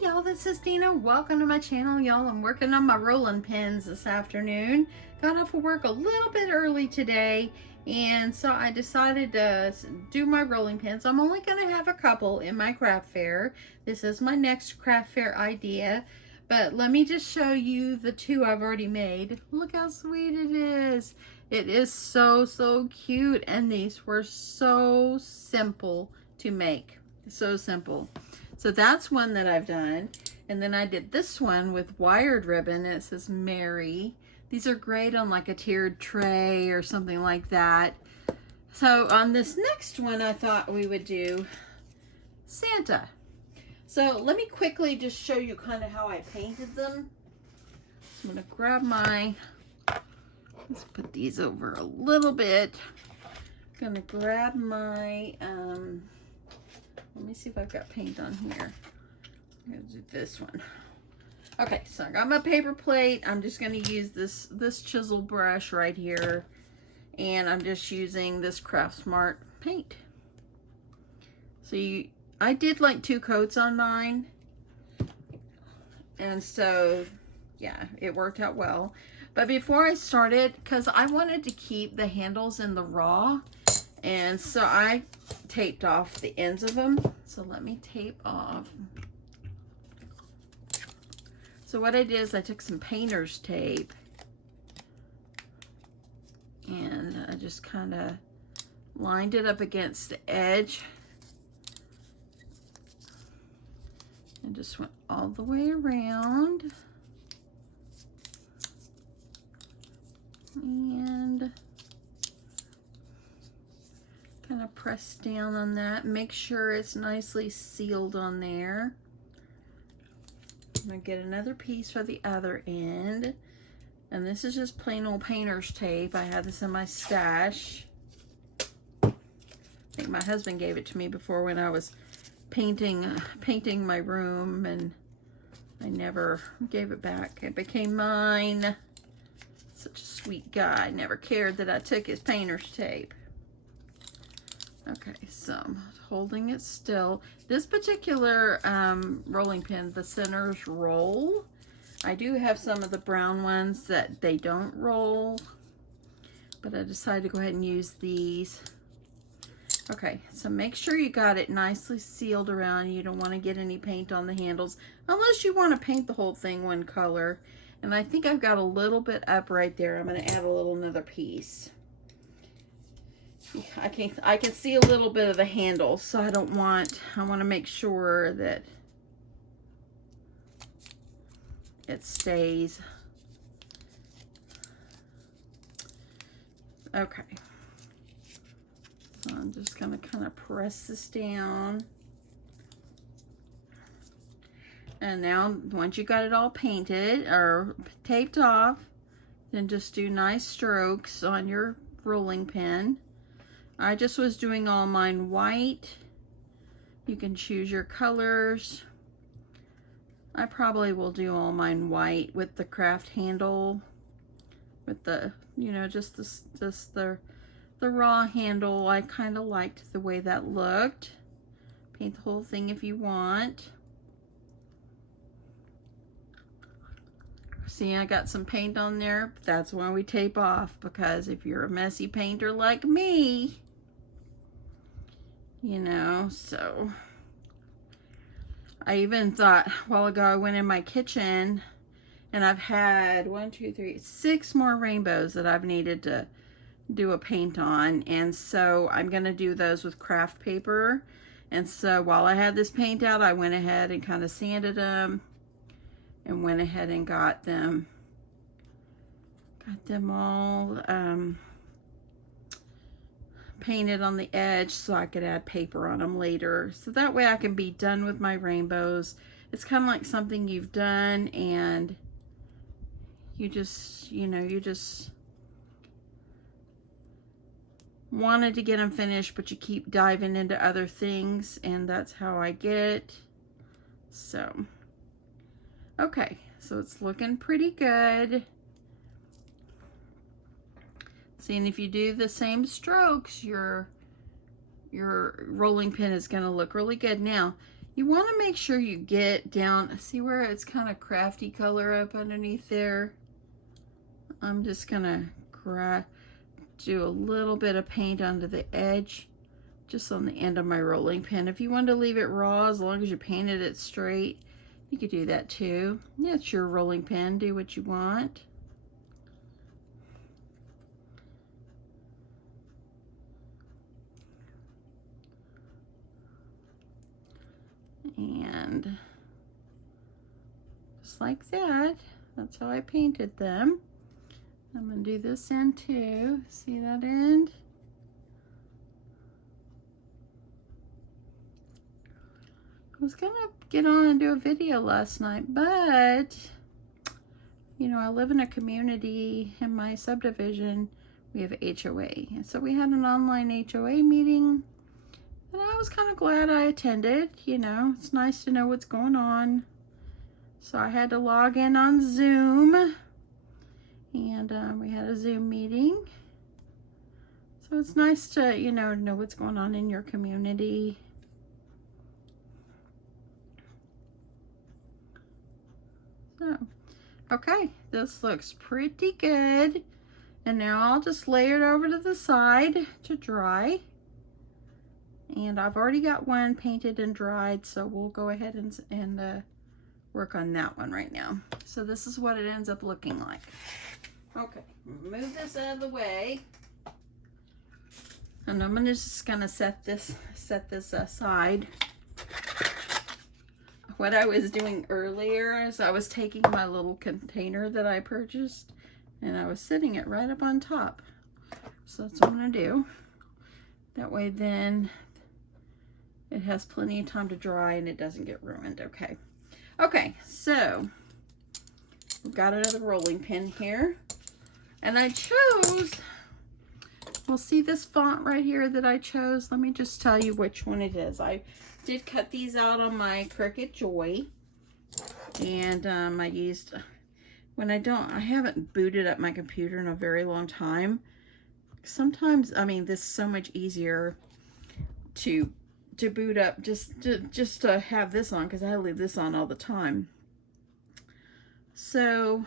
y'all, this is Deanna. Welcome to my channel, y'all. I'm working on my rolling pins this afternoon. Got off of work a little bit early today, and so I decided to do my rolling pins. I'm only going to have a couple in my craft fair. This is my next craft fair idea, but let me just show you the two I've already made. Look how sweet it is. It is so cute, and these were so simple to make. So simple. So that's one that I've done. And then I did this one with wired ribbon, and it says Mary. These are great on like a tiered tray or something like that. So on this next one, I thought we would do Santa. So let me quickly just show you kind of how I painted them. So I'm gonna grab my, let's put these over a little bit. I'm gonna grab my, let me see if I've got paint on here. I'm gonna do this one. Okay, so I got my paper plate. I'm just gonna use this chisel brush right here, and I'm just using this Craft Smart paint. So I did like 2 coats on mine, and so yeah, it worked out well. But before I started, because I wanted to keep the handles in the raw, and so I taped off the ends of them. So let me tape off. So what I did is I took some painter's tape, and I just kind of lined it up against the edge and just went all the way around. And kind of press down on that. Make sure it's nicely sealed on there. I'm gonna get another piece for the other end. And this is just plain old painter's tape. I had this in my stash. I think my husband gave it to me before when I was painting my room, and I never gave it back. It became mine. Such a sweet guy. Never cared that I took his painter's tape. Okay, so I'm holding it still. This particular rolling pin, the centers roll. I do have some of the brown ones that they don't roll, but I decided to go ahead and use these. Okay, so make sure you got it nicely sealed around. You don't want to get any paint on the handles, unless you want to paint the whole thing one color. And I think I've got a little bit up right there. I'm going to add another piece. I can see a little bit of the handle, so I want to make sure that it stays. Okay. So I'm just going to kind of press this down. And now, once you got it all painted or taped off, then just do nice strokes on your rolling pin. I just was doing all mine white. You can choose your colors. I probably will do all mine white with the craft handle, with the, you know, just the raw handle. I kind of liked the way that looked. Paint the whole thing if you want. See, I got some paint on there. That's why we tape off, because if you're a messy painter like me, you know, so I even thought a while ago, I went in my kitchen and I've had 1, 2, 3, 6 more rainbows that I've needed to do a paint on, and so I'm gonna do those with craft paper. And so while I had this paint out, I went ahead and kind of sanded them and went ahead and got them all painted on the edge so I could add paper on them later. So that way I can be done with my rainbows. It's kind of like something you've done, and you just, you know, you just wanted to get them finished, but you keep diving into other things, and that's how I get. So, okay, so it's looking pretty good. See, and if you do the same strokes, your rolling pin is going to look really good. Now, You want to make sure you get down, see where it's kind of crafty color up underneath there? I'm just gonna do a little bit of paint under the edge, just on the end of my rolling pin. If you want to leave it raw, as long as you painted it straight, you could do that too. Yeah, it's your rolling pin, do what you want. And just like that, that's how I painted them. I'm gonna do this end too. See that end? I was gonna get on and do a video last night, but you know, I live in a community in my subdivision. We have HOA, and so we had an online HOA meeting, and I was kind of glad I attended. You know, it's nice to know what's going on. So I had to log in on Zoom, and we had a Zoom meeting. So it's nice to, you know what's going on in your community. So, okay, this looks pretty good. And now I'll just lay it over to the side to dry. And I've already got one painted and dried, so we'll go ahead and work on that one right now. So this is what it ends up looking like. Okay, move this out of the way. And I'm just gonna set this aside. What I was doing earlier is I was taking my little container that I purchased and I was sitting it right up on top. So that's what I'm gonna do. That way then it has plenty of time to dry and it doesn't get ruined. Okay. Okay, so we've got another rolling pin here. And I chose, well, see this font right here that I chose? Let me just tell you which one it is. I did cut these out on my Cricut Joy, and I used, I haven't booted up my computer in a very long time. Sometimes, I mean, this is so much easier to boot up just to have this on, because I leave this on all the time. So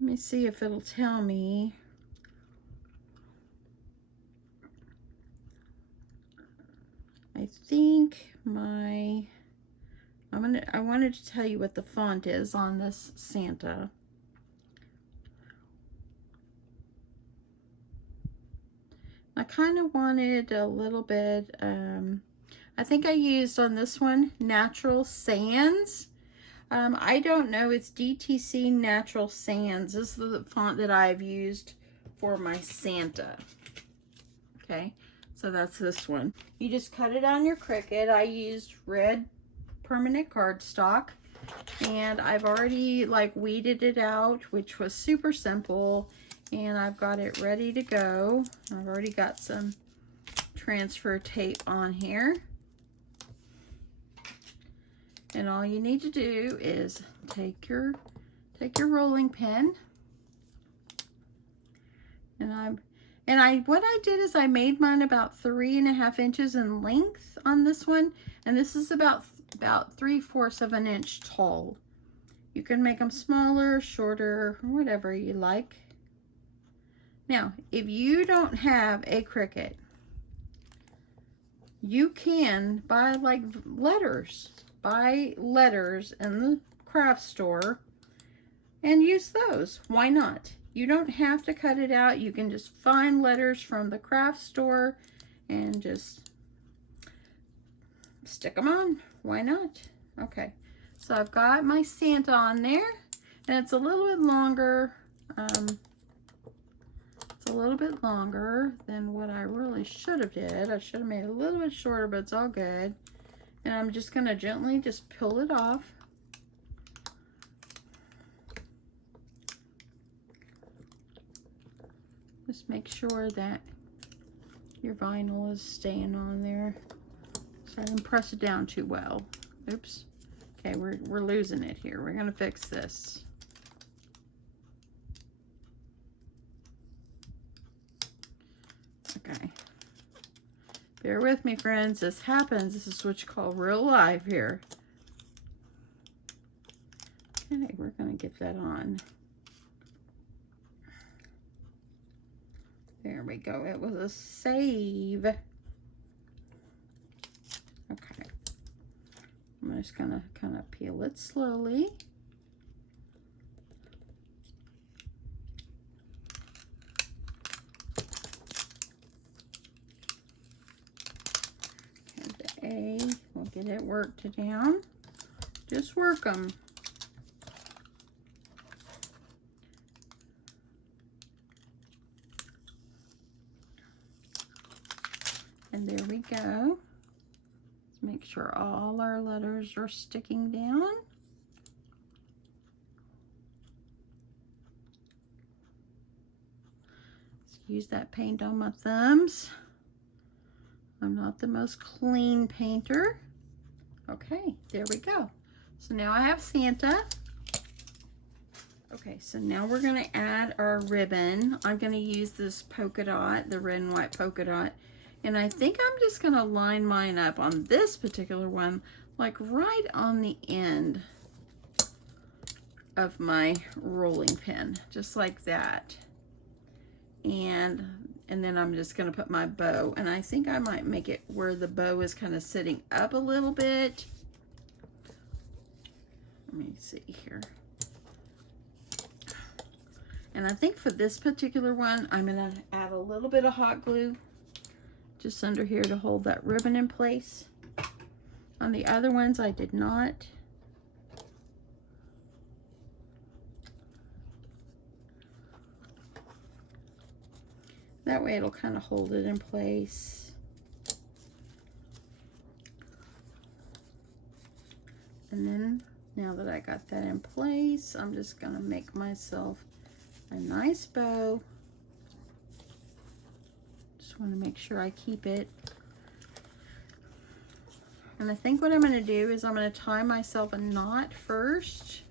let me see if it'll tell me. I think I wanted to tell you what the font is on this Santa. I kind of wanted a little bit, I think I used on this one, Natural Sands. I don't know, it's DTC Natural Sands. This is the font that I've used for my Santa. Okay. So that's this one. You just cut it on your Cricut. I used red permanent cardstock, and I've already like weeded it out, which was super simple, and I've got it ready to go. I've already got some transfer tape on here, and all you need to do is take your rolling pin, and what I did is I made mine about 3.5 inches in length on this one, and this is about 3/4 of an inch tall. You can make them smaller, shorter, whatever you like. Now, if you don't have a Cricut, you can buy like letters. Buy letters in the craft store and use those. Why not? You don't have to cut it out. You can just find letters from the craft store and just stick them on. Why not? Okay, so I've got my Santa on there, and it's a little bit longer. It's a little bit longer than what I really should have did. I should have made it a little bit shorter, but it's all good. And I'm just going to gently just peel it off. Just make sure that your vinyl is staying on there. So I didn't press it down too well. Oops. Okay, we're losing it here. We're gonna fix this. Okay. Bear with me, friends. This happens. This is what you call real life here. Okay, we're going to get that on. There we go. It was a save. Okay. I'm just going to kind of peel it slowly. And the A, we'll get it worked down. Just work them. And there we go. Let's make sure all our letters are sticking down. Let's use that paint on my thumbs. I'm not the most clean painter. Okay, there we go. So now I have Santa. Okay, so now we're going to add our ribbon. I'm going to use this polka dot, the red and white polka dot. And I think I'm just going to line mine up on this particular one, like right on the end of my rolling pin, just like that. And then I'm just going to put my bow. And I think I might make it where the bow is kind of sitting up a little bit. Let me see here. And I think for this particular one, I'm going to add a little bit of hot glue just under here to hold that ribbon in place. On the other ones, I did not. That way it'll kind of hold it in place. And then, now that I got that in place, I'm just going to make myself a nice bow. Just want to make sure I keep it. And I think what I'm going to do is I'm going to tie myself a knot first.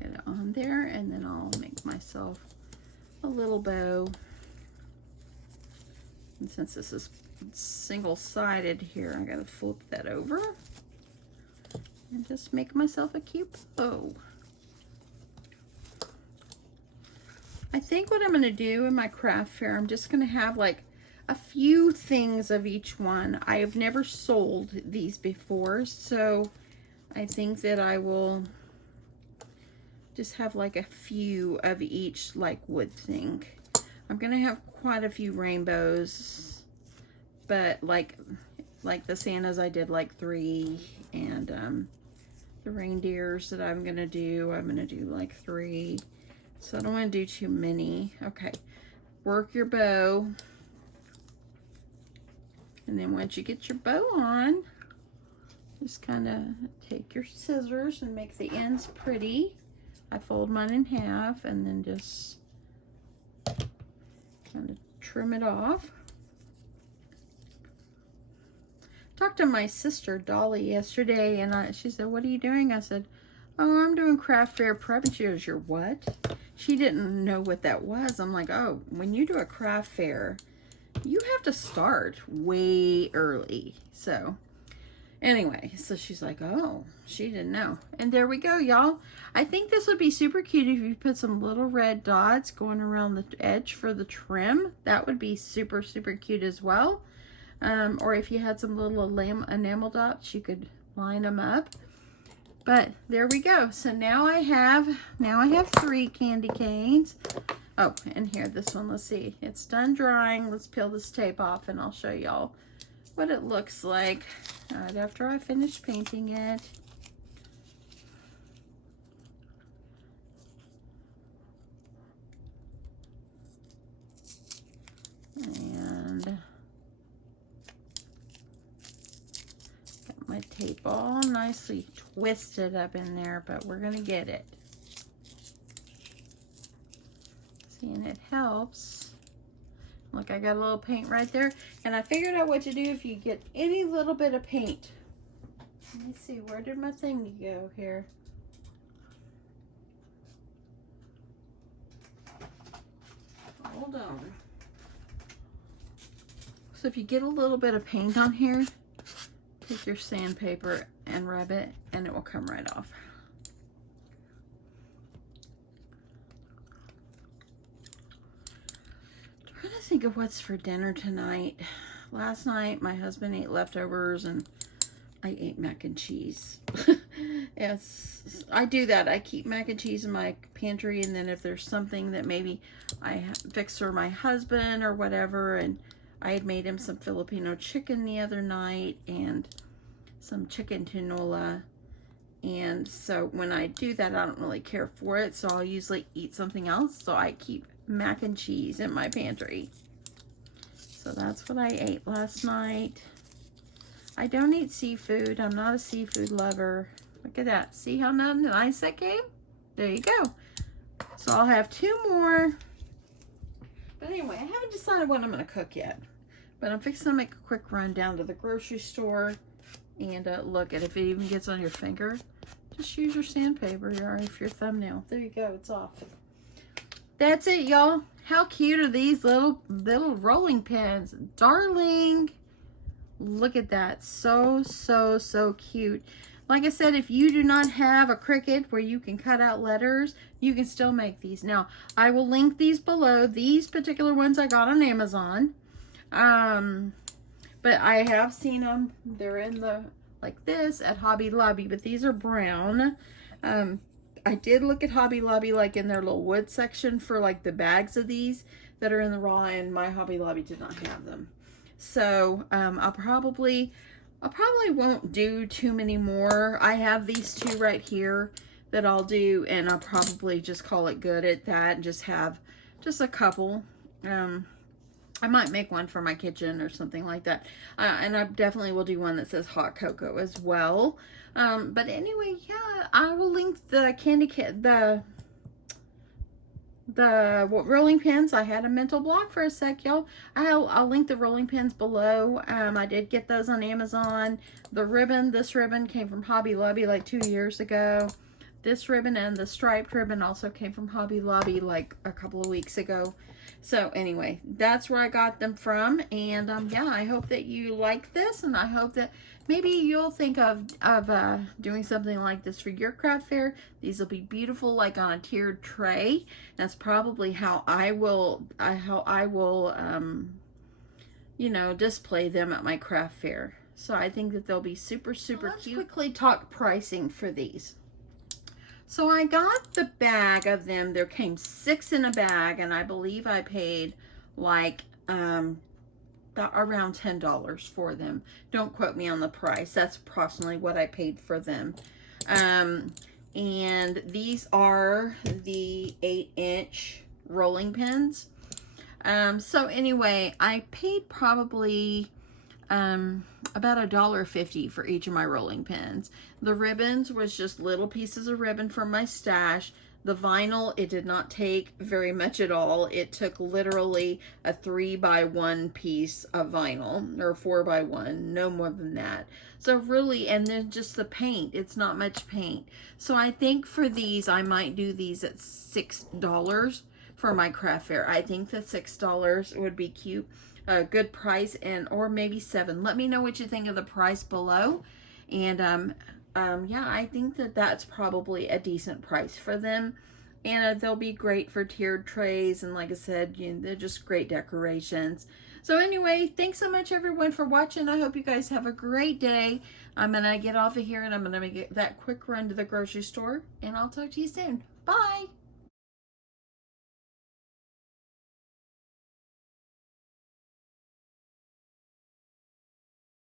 Get it on there, and then I'll make myself a little bow. And since this is single-sided here, I got to flip that over and just make myself a cute bow. I think what I'm going to do in my craft fair, I'm just going to have like a few things of each one. I have never sold these before, so I think that I will just have like a few of each like wood thing. I'm going to have quite a few rainbows, but like the Santas, I did like 3, and the reindeers that I'm going to do like 3. So I don't want to do too many. Okay, work your bow. And then once you get your bow on, just kind of take your scissors and make the ends pretty. I fold mine in half and then just kind of trim it off. Talked to my sister Dolly yesterday, and she said, "What are you doing?" I said, "Oh, I'm doing craft fair prep." And she goes, "You're what?" She didn't know what that was. I'm like, oh, when you do a craft fair, you have to start way early. So anyway, so she's like, oh, she didn't know. And there we go, y'all. I think this would be super cute if you put some little red dots going around the edge for the trim. That would be super, super cute as well. Or if you had some little enamel dots, you could line them up. But there we go. So now I have 3 candy canes. Oh, and here, this one, let's see. It's done drying. Let's peel this tape off and I'll show y'all what it looks like right after I finish painting it. And got my tape all nicely twisted up in there, but we're gonna get it. See, and it helps. Look, I got a little paint right there, and I figured out what to do if you get any little bit of paint. Let me see, where did my thing go here? hold on. So if you get a little bit of paint on here, take your sandpaper and rub it and it will come right off. I'm trying to think of what's for dinner tonight. Last night my husband ate leftovers and I ate mac and cheese. Yes, I do that. I keep mac and cheese in my pantry, and then if there's something that maybe I fix for my husband or whatever, and I had made him some Filipino chicken the other night and some chicken tinola, and so when I do that I don't really care for it, so I'll usually eat something else, so I keep mac and cheese in my pantry. So that's what I ate last night. I don't eat seafood. I'm not a seafood lover. Look at that. See how nice that came? There you go. So I'll have 2 more. But anyway, I haven't decided what I'm going to cook yet. But I'm fixing to make a quick run down to the grocery store. And look at, if it even gets on your finger, just use your sandpaper or if your thumbnail. There you go. It's off. That's it, y'all. How cute are these little rolling pins? Darling. Look at that. So cute. Like I said, if you do not have a Cricut where you can cut out letters, you can still make these. Now, I will link these below. These particular ones I got on Amazon. But I have seen them. They're in the, like this, at Hobby Lobby, but these are brown. I did look at Hobby Lobby, like in their little wood section for like the bags of these that are in the raw, and my Hobby Lobby did not have them. So, I probably won't do too many more. I have these 2 right here that I'll do, and I'll probably just call it good at that and just have just a couple. I might make one for my kitchen or something like that. And I definitely will do one that says hot cocoa as well. But anyway, yeah, I will link the rolling pins. I had a mental block for a sec, y'all. I'll link the rolling pins below. I did get those on Amazon. The ribbon, this ribbon came from Hobby Lobby like 2 years ago. This ribbon and the striped ribbon also came from Hobby Lobby like a couple of weeks ago. So anyway, that's where I got them from. And yeah, I hope that you like this, and I hope that maybe you'll think of doing something like this for your craft fair. These will be beautiful, like on a tiered tray. That's probably how I will, you know, display them at my craft fair. So I think that they'll be super cute. Let's quickly talk pricing for these. So I got the bag of them. There came 6 in a bag, and I believe I paid like around $10 for them. Don't quote me on the price. That's approximately what I paid for them. And these are the 8-inch rolling pins. So anyway, I paid probably about $1.50 for each of my rolling pins. The ribbons was just little pieces of ribbon from my stash. The vinyl, it did not take very much at all. It took literally a 3x1 piece of vinyl, or 4x1, no more than that. So really, and then just the paint, it's not much paint. So I think for these, I might do these at $6 for my craft fair. I think that $6 would be cute. A good price, and or maybe $7. Let me know what you think of the price below. And yeah, I think that that's probably a decent price for them, and they'll be great for tiered trays, and like I said, you know, they're just great decorations. So anyway, thanks so much everyone for watching. I hope you guys have a great day. I'm gonna get off of here, and I'm gonna make that quick run to the grocery store, and I'll talk to you soon. Bye.